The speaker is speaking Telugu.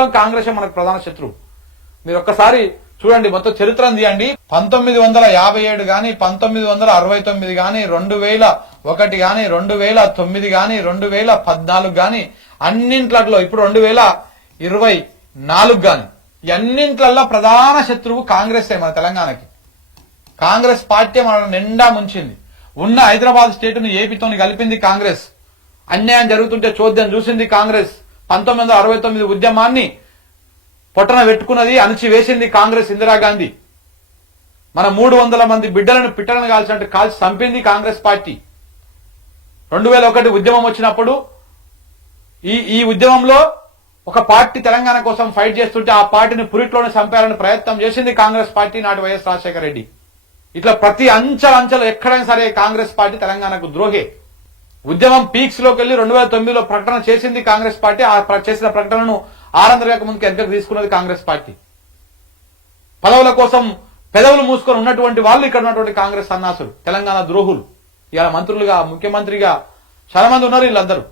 మొత్తం కాంగ్రెస్ మనకు ప్రధాన శత్రువు. మీరు ఒక్కసారి చూడండి, మొత్తం చరిత్రను తీయండి. 1957 గాని, 1969 గాని, 2001 గాని, 2009 గాని, 2014 గాని, అన్నింట్లలో ఇప్పుడు 2024 గాని, అన్నింట్లల్లో ప్రధాన శత్రువు కాంగ్రెస్ మన తెలంగాణకి. కాంగ్రెస్ పార్టీ మన నిండా ముంచింది. ఉన్న హైదరాబాద్ స్టేట్ ను ఏపీతోని కలిపింది కాంగ్రెస్. అన్యాయం జరుగుతుంటే చోద్యం చూసింది కాంగ్రెస్. 1969 ఉద్యమాన్ని పొట్టన పెట్టుకున్నది, అణిచివేసింది కాంగ్రెస్. ఇందిరాగాంధీ మన 300 మంది బిడ్డలను పిట్టలను కాల్చినట్టు కాల్చి చంపింది కాంగ్రెస్ పార్టీ. 2001 ఉద్యమం వచ్చినప్పుడు ఈ ఉద్యమంలో ఒక పార్టీ తెలంగాణ కోసం ఫైట్ చేస్తుంటే ఆ పార్టీని పురిట్లోనే చంపాలని ప్రయత్నం చేసింది కాంగ్రెస్ పార్టీ, నాటి వైఎస్ రాజశేఖర రెడ్డి. ఇట్లా ప్రతి అంచెలు ఎక్కడైనా సరే కాంగ్రెస్ పార్టీ తెలంగాణకు ద్రోహే. ఉద్యమం పీక్స్ లోకి వెళ్లి 2009లో ప్రకటన చేసింది కాంగ్రెస్ పార్టీ. ఆ చేసిన ప్రకటనను ఆరందరేక ముందుకు వెనకకు తీసుకున్నది కాంగ్రెస్ పార్టీ. పదవుల కోసం పెదవులు మూసుకొని ఉన్నటువంటి వాళ్ళు ఇక్కడ ఉన్నటువంటి కాంగ్రెస్ సన్నాసులు, తెలంగాణ ద్రోహులు. ఇవాళ మంత్రులుగా, ముఖ్యమంత్రిగా చాలా మంది ఉన్నారు వీళ్ళందరూ.